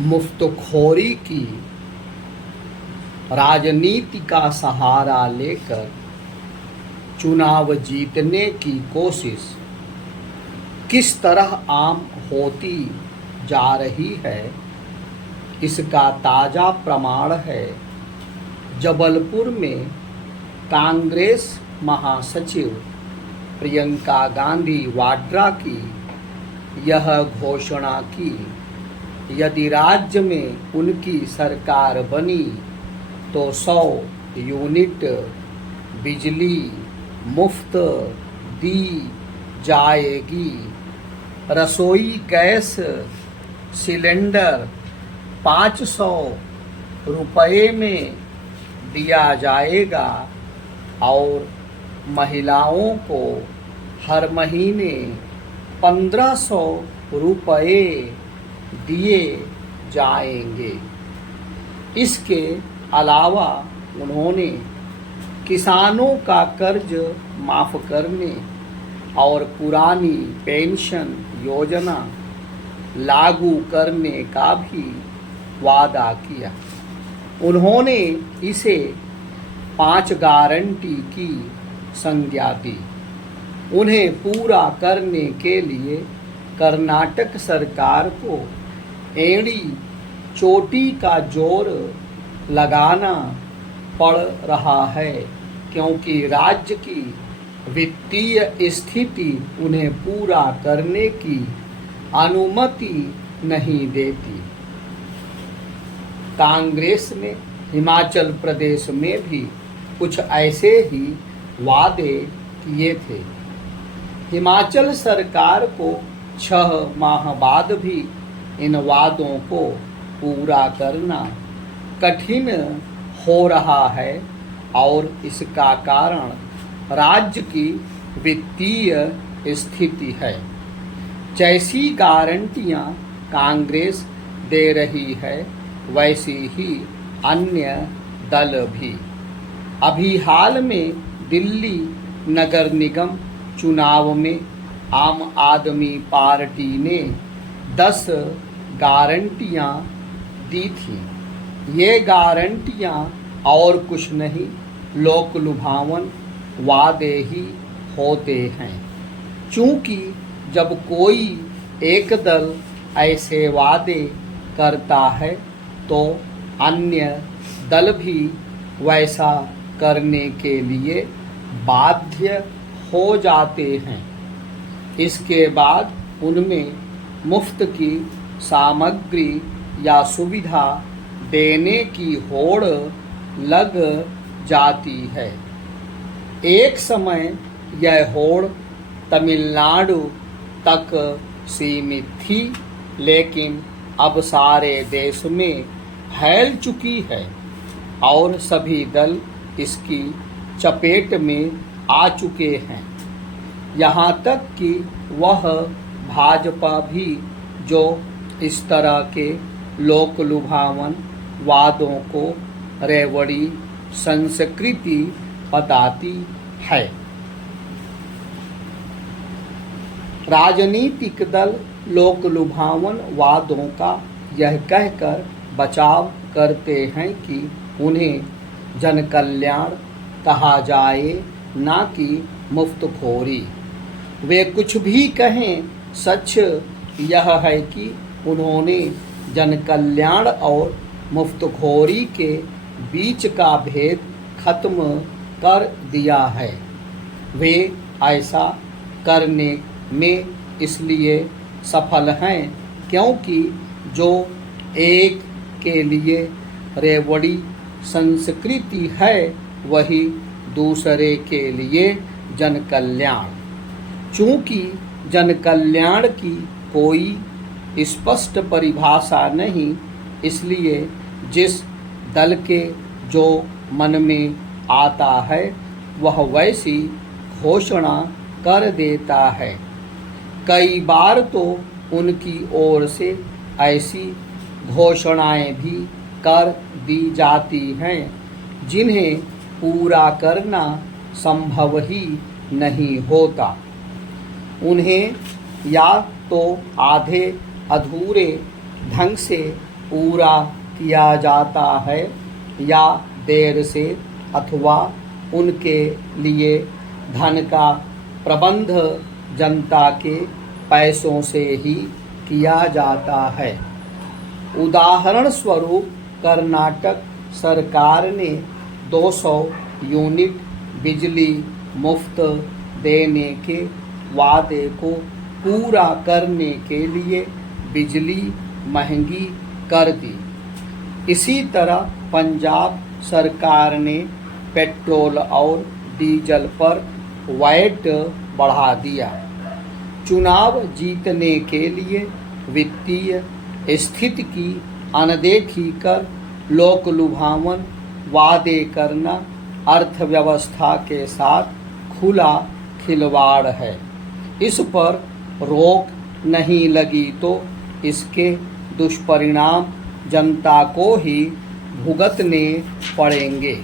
मुफ्तखोरी की राजनीति का सहारा लेकर चुनाव जीतने की कोशिश किस तरह आम होती जा रही है, इसका ताज़ा प्रमाण है जबलपुर में कांग्रेस महासचिव प्रियंका गांधी वाड्रा की यह घोषणा की यदि राज्य में उनकी सरकार बनी तो 100 यूनिट बिजली मुफ्त दी जाएगी, रसोई गैस सिलेंडर 500 रुपये में दिया जाएगा और महिलाओं को हर महीने 1500 रुपये दिए जाएंगे। इसके अलावा उन्होंने किसानों का कर्ज माफ़ करने और पुरानी पेंशन योजना लागू करने का भी वादा किया। उन्होंने इसे 5 गारंटी की संज्ञा दी। उन्हें पूरा करने के लिए कर्नाटक सरकार को एड़ी चोटी का जोर लगाना पड़ रहा है, क्योंकि राज्य की वित्तीय स्थिति उन्हें पूरा करने की अनुमति नहीं देती। कांग्रेस ने हिमाचल प्रदेश में भी कुछ ऐसे ही वादे किए थे। हिमाचल सरकार को 6 माह बाद भी इन वादों को पूरा करना कठिन हो रहा है और इसका कारण राज्य की वित्तीय स्थिति है। जैसी गारंटियां कांग्रेस दे रही है वैसी ही अन्य दल भी। अभी हाल में दिल्ली नगर निगम चुनाव में आम आदमी पार्टी ने 10 गारंटियां दी थी। ये गारंटियां और कुछ नहीं, लोक लुभावन वादे ही होते हैं। चूँकि जब कोई एक दल ऐसे वादे करता है तो अन्य दल भी वैसा करने के लिए बाध्य हो जाते हैं। इसके बाद उनमें मुफ्त की सामग्री या सुविधा देने की होड़ लग जाती है। एक समय यह होड़ तमिलनाडु तक सीमित थी, लेकिन अब सारे देश में फैल चुकी है और सभी दल इसकी चपेट में आ चुके हैं। यहाँ तक कि वह भाजपा भी, जो इस तरह के लोक लुभावन वादों को रेवड़ी संस्कृति बताती है। राजनीतिक दल लोक लुभावन वादों का यह कहकर बचाव करते हैं कि उन्हें जन कल्याण कहा जाए, ना कि मुफ्तखोरी। वे कुछ भी कहें, सच यह है कि उन्होंने जन कल्याण और मुफ्तखोरी के बीच का भेद खत्म कर दिया है। वे ऐसा करने में इसलिए सफल हैं क्योंकि जो एक के लिए रेवड़ी संस्कृति है वही दूसरे के लिए जन कल्याण। चूँकि जन कल्याण की कोई स्पष्ट परिभाषा नहीं, इसलिए जिस दल के जो मन में आता है वह वैसी घोषणा कर देता है। कई बार तो उनकी ओर से ऐसी घोषणाएं भी कर दी जाती हैं जिन्हें पूरा करना संभव ही नहीं होता। उन्हें या तो आधे अधूरे ढंग से पूरा किया जाता है या देर से, अथवा उनके लिए धन का प्रबंध जनता के पैसों से ही किया जाता है। उदाहरण स्वरूप कर्नाटक सरकार ने 200 यूनिट बिजली मुफ्त देने के वादे को पूरा करने के लिए बिजली महंगी कर दी। इसी तरह पंजाब सरकार ने पेट्रोल और डीजल पर वैट बढ़ा दिया। चुनाव जीतने के लिए वित्तीय स्थिति की अनदेखी कर लोकलुभावन वादे करना अर्थव्यवस्था के साथ खुला खिलवाड़ है। इस पर रोक नहीं लगी तो इसके दुष्परिणाम जनता को ही भुगतने पड़ेंगे।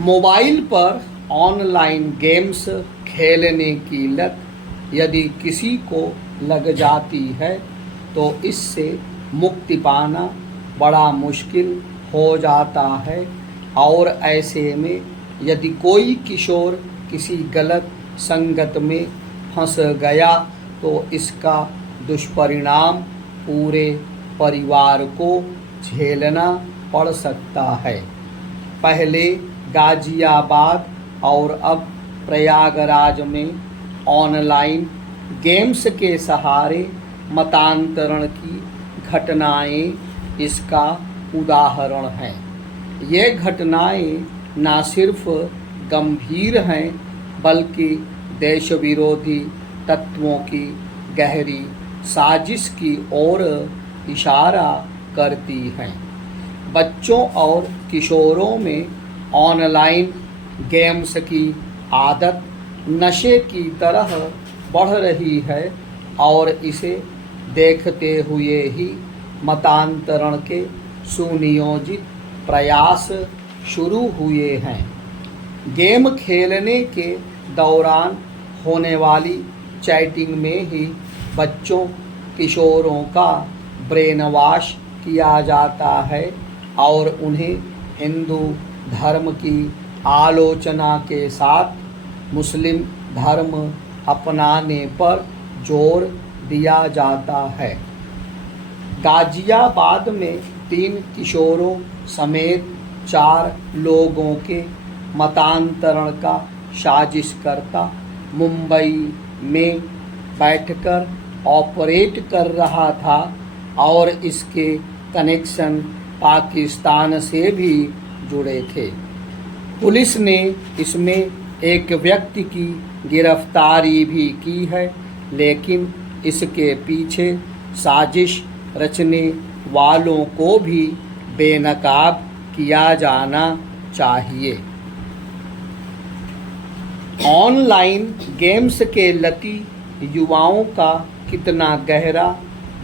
मोबाइल पर ऑनलाइन गेम्स खेलने की लत यदि किसी को लग जाती है तो इससे मुक्ति पाना बड़ा मुश्किल हो जाता है, और ऐसे में यदि कोई किशोर किसी गलत संगत में फंस गया तो इसका दुष्परिणाम पूरे परिवार को झेलना पड़ सकता है। पहले गाजियाबाद और अब प्रयागराज में ऑनलाइन गेम्स के सहारे मतांतरण की घटनाएं इसका उदाहरण हैं। ये घटनाएं न सिर्फ गंभीर हैं बल्कि देश विरोधी तत्वों की गहरी साजिश की ओर इशारा करती हैं। बच्चों और किशोरों में ऑनलाइन गेम्स की आदत नशे की तरह बढ़ रही है और इसे देखते हुए ही मतांतरण के सुनियोजित प्रयास शुरू हुए हैं। गेम खेलने के दौरान होने वाली चैटिंग में ही बच्चों किशोरों का ब्रेन वॉश किया जाता है और उन्हें हिंदू धर्म की आलोचना के साथ मुस्लिम धर्म अपनाने पर जोर दिया जाता है। गाजियाबाद में 3 किशोरों समेत 4 लोगों के मतांतरण का साजिशकर्ता मुंबई में बैठकर ऑपरेट कर रहा था और इसके कनेक्शन पाकिस्तान से भी जुड़े थे। पुलिस ने इसमें एक व्यक्ति की गिरफ्तारी भी की है, लेकिन इसके पीछे साजिश रचने वालों को भी बेनकाब किया जाना चाहिए। ऑनलाइन गेम्स के लती युवाओं का कितना गहरा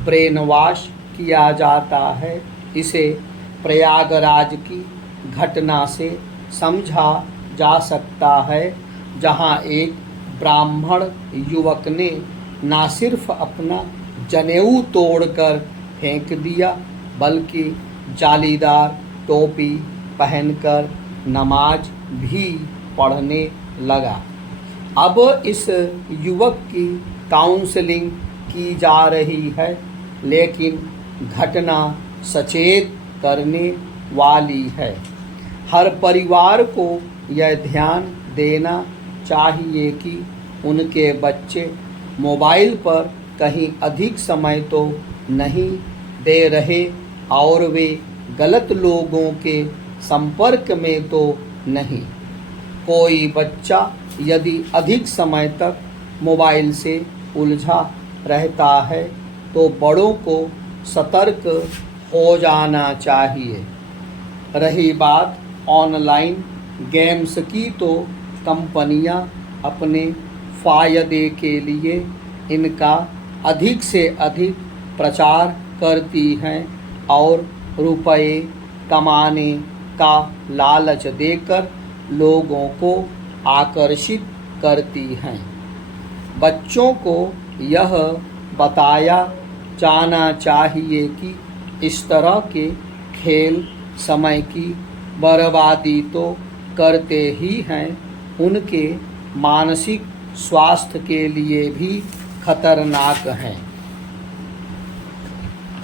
ब्रेन वॉश किया जाता है, इसे प्रयागराज की घटना से समझा जा सकता है, जहां एक ब्राह्मण युवक ने न सिर्फ अपना जनेऊ तोड़कर फेंक दिया बल्कि जालीदार टोपी पहनकर नमाज भी पढ़ने लगा। अब इस युवक की काउंसलिंग की जा रही है, लेकिन घटना सचेत करने वाली है। हर परिवार को यह ध्यान देना चाहिए कि उनके बच्चे मोबाइल पर कहीं अधिक समय तो नहीं दे रहे और वे गलत लोगों के संपर्क में तो नहीं। कोई बच्चा यदि अधिक समय तक मोबाइल से उलझा रहता है तो बड़ों को सतर्क हो जाना चाहिए। रही बात ऑनलाइन गेम्स की, तो कंपनियां अपने फ़ायदे के लिए इनका अधिक से अधिक प्रचार करती हैं और रुपए कमाने का लालच देकर लोगों को आकर्षित करती हैं। बच्चों को यह बताया जाना चाहिए कि इस तरह के खेल समय की बर्बादी तो करते ही हैं, उनके मानसिक स्वास्थ्य के लिए भी खतरनाक हैं।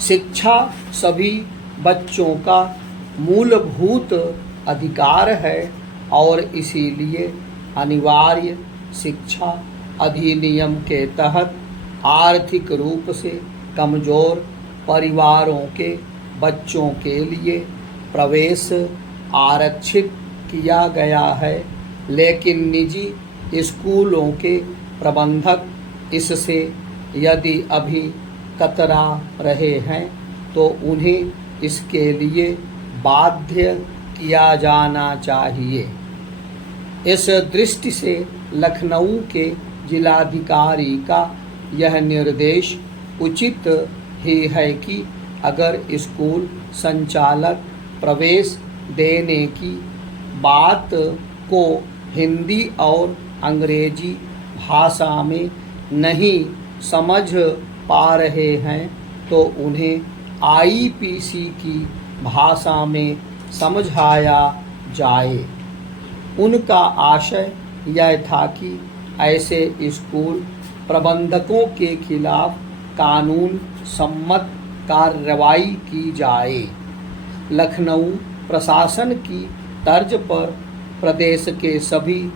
शिक्षा सभी बच्चों का मूलभूत अधिकार है और इसीलिए अनिवार्य शिक्षा अधिनियम के तहत आर्थिक रूप से कमज़ोर परिवारों के बच्चों के लिए प्रवेश आरक्षित किया गया है, लेकिन निजी स्कूलों के प्रबंधक इससे यदि अभी कतरा रहे हैं तो उन्हें इसके लिए बाध्य किया जाना चाहिए। इस दृष्टि से लखनऊ के जिलाधिकारी का यह निर्देश उचित ही है कि अगर स्कूल संचालक प्रवेश देने की बात को हिंदी और अंग्रेजी भाषा में नहीं समझ पा रहे हैं तो उन्हें आईपीसी की भाषा में समझाया जाए। उनका आशय यह था कि ऐसे स्कूल प्रबंधकों के खिलाफ कानून सम्मत कार्रवाई की जाए। लखनऊ प्रशासन की तर्ज पर प्रदेश के सभी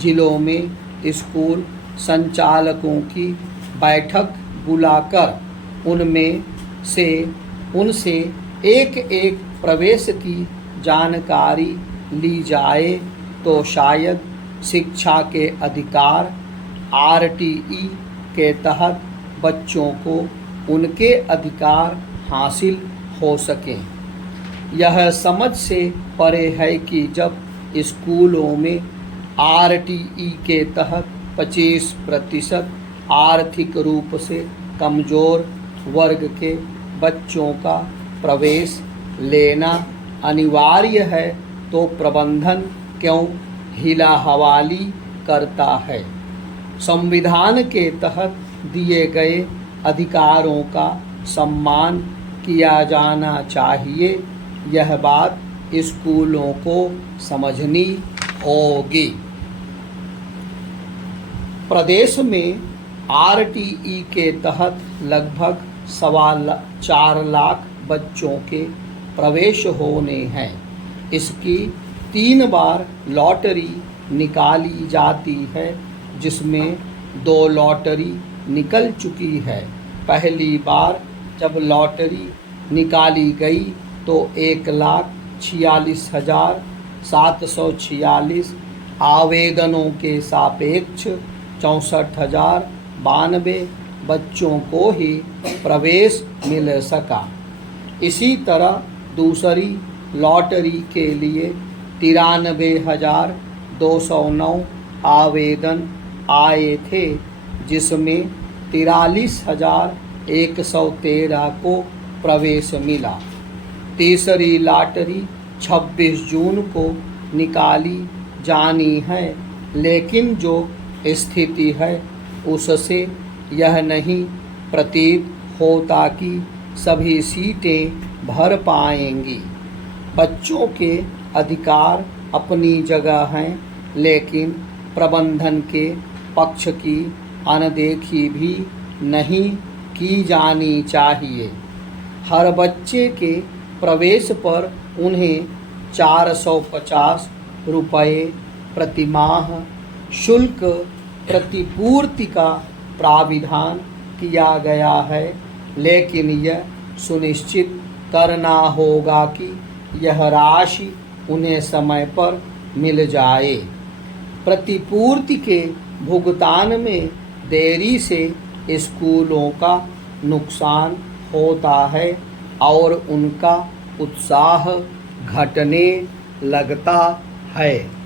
जिलों में स्कूल संचालकों की बैठक बुलाकर उनसे एक एक प्रवेश की जानकारी ली जाए तो शायद शिक्षा के अधिकार आरटीई के तहत बच्चों को उनके अधिकार हासिल हो सकें। यह समझ से परे है कि जब स्कूलों में आरटीई के तहत 25% आर्थिक रूप से कमज़ोर वर्ग के बच्चों का प्रवेश लेना अनिवार्य है तो प्रबंधन क्यों हिला हवाली करता है। संविधान के तहत दिए गए अधिकारों का सम्मान किया जाना चाहिए, यह बात स्कूलों को समझनी होगी। प्रदेश में आरटीई के तहत लगभग 4.25 लाख बच्चों के प्रवेश होने हैं। इसकी 3 बार लॉटरी निकाली जाती है, जिसमें 2 लॉटरी निकल चुकी है। पहली बार जब लॉटरी निकाली गई तो 1,46,746 आवेदनों के सापेक्ष 64,092 बच्चों को ही प्रवेश मिल सका। इसी तरह दूसरी लॉटरी के लिए 93,209 आवेदन आए थे, जिसमें 43,113 को प्रवेश मिला। तीसरी लॉटरी 26 जून को निकाली जानी है, लेकिन जो स्थिति है उससे यह नहीं प्रतीत होता कि सभी सीटें भर पाएंगी। बच्चों के अधिकार अपनी जगह हैं, लेकिन प्रबंधन के पक्ष की अनदेखी भी नहीं की जानी चाहिए। हर बच्चे के प्रवेश पर उन्हें 450 रुपये प्रतिमाह शुल्क प्रतिपूर्ति का प्राविधान किया गया है, लेकिन यह सुनिश्चित करना होगा कि यह राशि उन्हें समय पर मिल जाए। प्रतिपूर्ति के भुगतान में देरी से स्कूलों का नुकसान होता है और उनका उत्साह घटने लगता है।